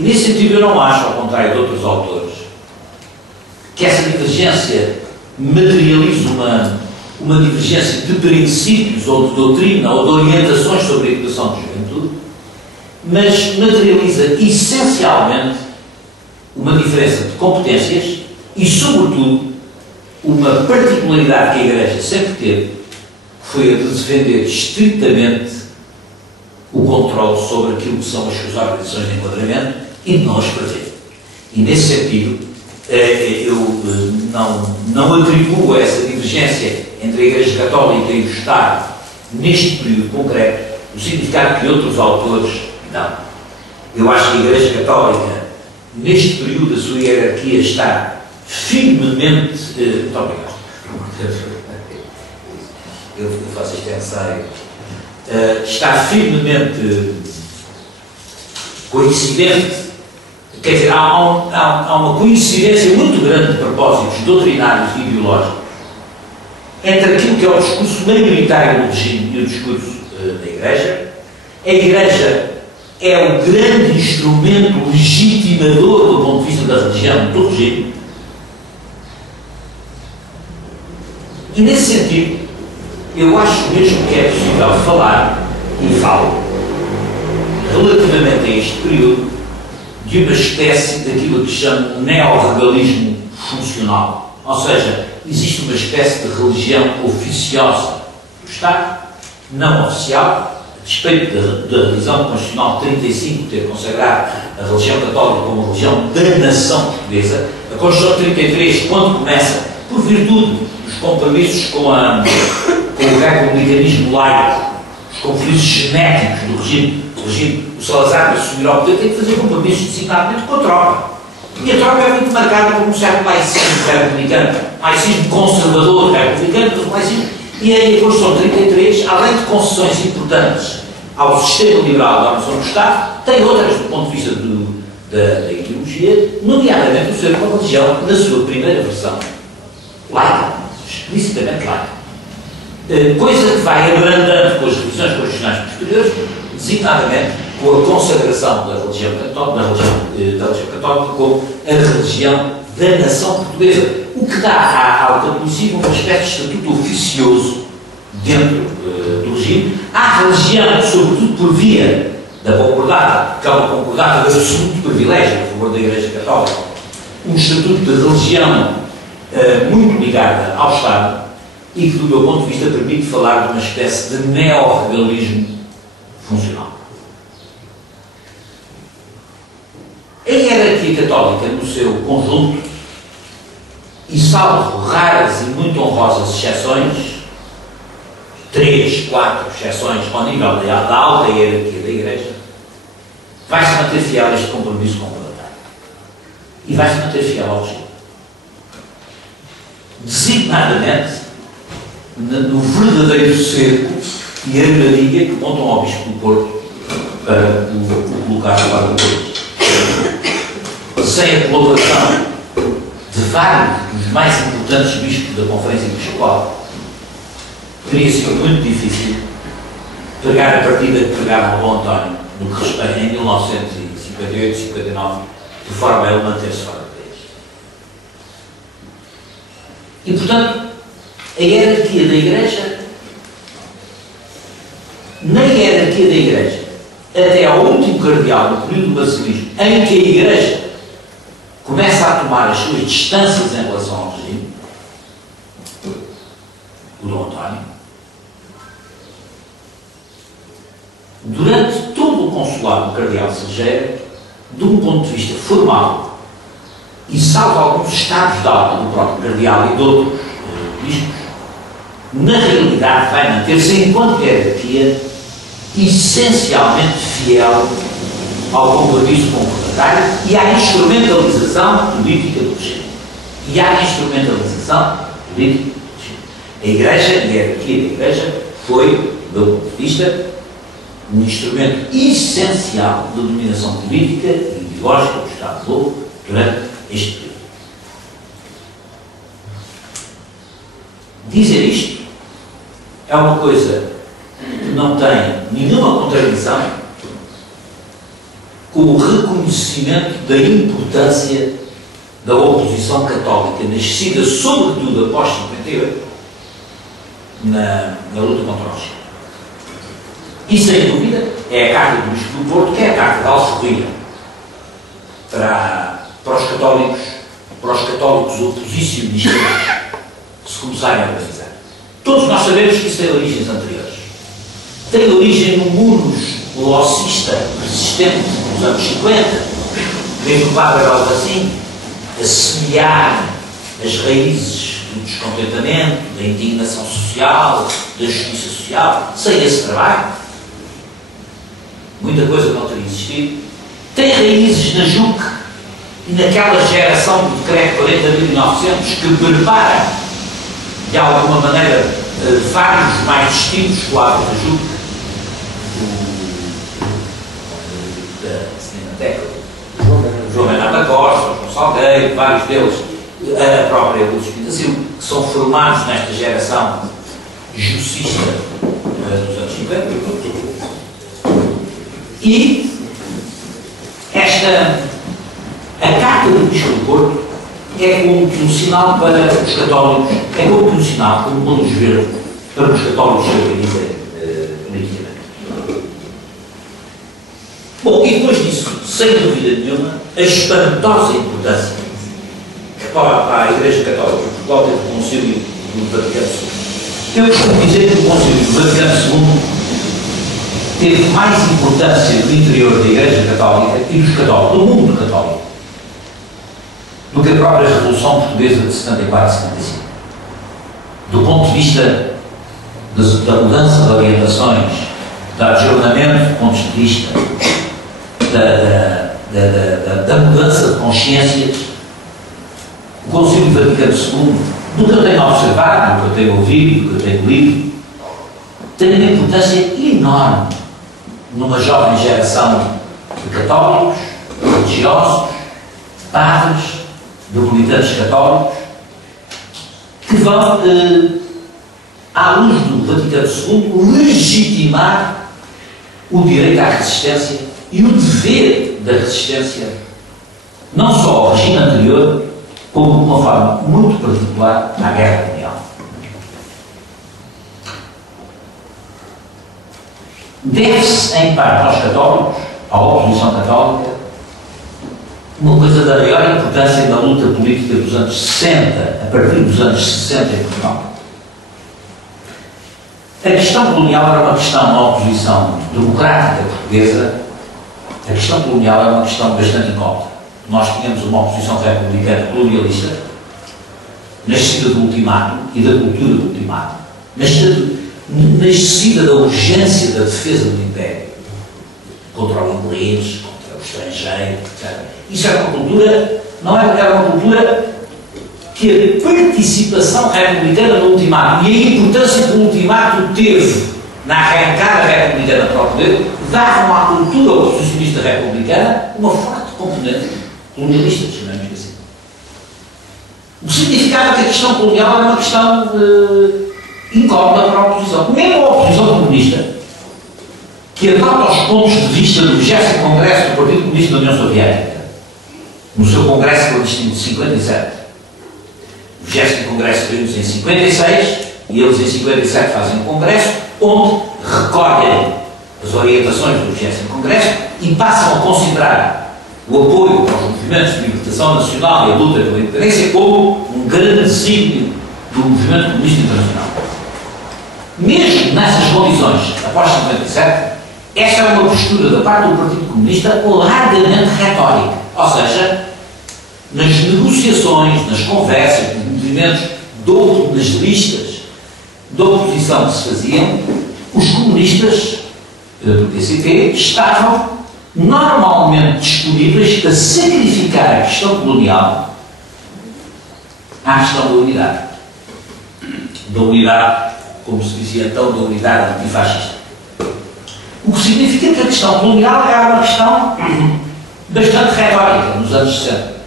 E nesse sentido eu não acho, ao contrário de outros autores, que essa divergência materialize uma divergência de princípios ou de doutrina ou de orientações sobre a educação de juventude, mas materializa essencialmente uma diferença de competências e, sobretudo, uma particularidade que a Igreja sempre teve, foi a de defender estritamente o controle sobre aquilo que são as suas organizações de enquadramento e de não as fazer. E, nesse sentido, eu não atribuo essa divergência entre a Igreja Católica e o Estado, neste período concreto, o significado que outros autores dão. Eu acho que a Igreja Católica, neste período, a sua hierarquia está firmemente... muito obrigado. Eu faço este ensaio. Está firmemente coincidente, quer dizer, há uma coincidência muito grande de propósitos doutrinários e ideológicos entre aquilo que é o discurso maioritário do regime e o discurso da Igreja. A Igreja é o grande instrumento legitimador do ponto de vista da religião do regime. E nesse sentido, eu acho mesmo que é possível falar, e falo, relativamente a este período, de uma espécie daquilo que chamo neo-regalismo funcional. Ou seja, existe uma espécie de religião oficiosa do Estado, não oficial, a despeito da revisão constitucional 35 ter consagrado a religião católica como religião da nação portuguesa. A Constituição 33, quando começa, por virtude dos compromissos com o republicanismo laico, os conflitos genéticos do regime, o Salazar, para assumir ao poder, tem que fazer compromissos designadamente com a tropa. E a tropa é muito marcada por um certo laicismo republicano, laicismo conservador republicano, mas laicismo. E aí a Constituição 33, além de concessões importantes ao sistema liberal da organização do Estado, tem outras do ponto de vista da ideologia, nomeadamente o ser uma religião, na sua primeira versão, laica, explicitamente laica. Coisa que vai abrandando com as revisões constitucionais posteriores, designadamente com a consagração da religião católica como a religião da nação portuguesa, o que dá ao catolicismo uma espécie de estatuto oficioso dentro do regime. À religião, sobretudo por via da concordata, que é uma concordata de absoluto privilégio a favor da Igreja Católica, um estatuto de religião muito ligada ao Estado, e que, do meu ponto de vista, permite falar de uma espécie de neo-regalismo funcional. A hierarquia católica, no seu conjunto, e salvo raras e muito honrosas exceções, 3, 4 exceções ao nível da alta hierarquia da Igreja, vai-se manter fiel a este compromisso complementar. E vai-se manter fiel ao regime. Designadamente, no verdadeiro cerco e armadilha que montam ao Bispo do Porto para o colocar para o Porto. Sem a colaboração de vários dos mais importantes bispos da Conferência Episcopal, teria sido muito difícil pegar a partida que pegaram ao Dom António no que respeita em 1958, 59, de forma a ele manter-se fora do país. E, portanto, a hierarquia da Igreja, na hierarquia da Igreja, até ao último cardeal no período do basilismo, em que a Igreja começa a tomar as suas distâncias em relação ao regime, o Dom António, durante todo o consulado do cardeal Silgeira, de um ponto de vista formal, e salvo alguns estados de alta do próprio cardeal e de outros bispos, na realidade vai manter-se, enquanto hierarquia, essencialmente fiel ao compromisso concordatário e à instrumentalização política do regime. A Igreja, a hierarquia da Igreja, foi, do meu ponto de vista, um instrumento essencial de dominação política e ideológica do Estado Novo durante este período. Dizer isto é uma coisa que não tem nenhuma contradição com o reconhecimento da importância da oposição católica, nascida sobretudo após 58, na luta contra o regime. E, sem dúvida, é a Carta do Bispo do Porto, que é a Carta de Alforria, para os católicos oposicionistas se começarem a organizar. Todos nós sabemos que isso tem origens anteriores. Tem origem no munus locista resistente dos anos 50, mesmo o Padre Alvacim, a semear as raízes do descontentamento, da indignação social, da justiça social. Sem esse trabalho, muita coisa não teria existido. Tem raízes na JUC e naquela geração do Decreto 40.900 que prepara, de alguma maneira, vários mais distintos quadros da JUC, da Cinemateca, João Bernardo Costa, João Salgueiro, vários deles, a própria Luz Pintasil, que são formados nesta geração jucista dos anos 50. E a Carta do Bispo do Porto é como que um sinal para os católicos, é como que um sinal, como uma luz verde para os católicos se organizem politicamente. Bom, e depois disso, sem dúvida nenhuma, a espantosa importância que para a Igreja Católica Portugal teve o Concílio do Vaticano II. Eu costumo dizer que o Concílio do Vaticano II teve mais importância no interior da Igreja Católica e dos católicos, do mundo católico, do que a própria Revolução Portuguesa de 74 e 75. Do ponto de vista da mudança de orientações, do adjornamento de pontos de vista, da mudança de consciências, o Concílio Vaticano II, do que eu tenho observado, do que eu tenho ouvido, do que eu tenho lido, tem uma importância enorme numa jovem geração de católicos, religiosos, padres, de militantes católicos, que vão, à luz do Vaticano II, legitimar o direito à resistência e o dever da resistência, não só ao regime anterior, como de uma forma muito particular à Guerra Mundial. Deve-se, em parte, aos católicos, à oposição católica, uma coisa da maior importância na luta política dos anos 60, a partir dos anos 60 em Portugal. A questão colonial era uma questão na oposição democrática portuguesa. A questão colonial era uma questão bastante incómoda. Nós tínhamos uma oposição republicana colonialista, nascida do ultimato e da cultura do ultimato, nascida da urgência da defesa do Império, contra o inglês, contra o estrangeiro, etc. Isso era uma cultura, não era uma cultura que a participação republicana no ultimato e a importância que o ultimato teve na arrancada republicana para o poder davam à cultura oposicionista republicana uma forte componente colonialista, chamamos assim. O que significava que a questão colonial era uma questão incómoda para a oposição. Mesmo a oposição comunista, que adota os pontos de vista do 20º Congresso do Partido Comunista da União Soviética, no seu Congresso clandestino de 57. O 20º Congresso reúne-se em 56 e eles em 57 fazem um Congresso onde recolhem as orientações do 20º Congresso e passam a considerar o apoio aos movimentos de libertação nacional e a luta pela independência como um grande signo do movimento comunista internacional. Mesmo nessas condições, após 57, esta é uma postura da parte do Partido Comunista largamente retórica. Ou seja, nas negociações, nas conversas, nos movimentos, nas listas de oposição que se faziam, os comunistas do PCP estavam normalmente disponíveis a sacrificar a questão colonial à questão da unidade. Da unidade, como se dizia então, da unidade antifascista. O que significa que a questão colonial era uma questão bastante retórica nos anos 60.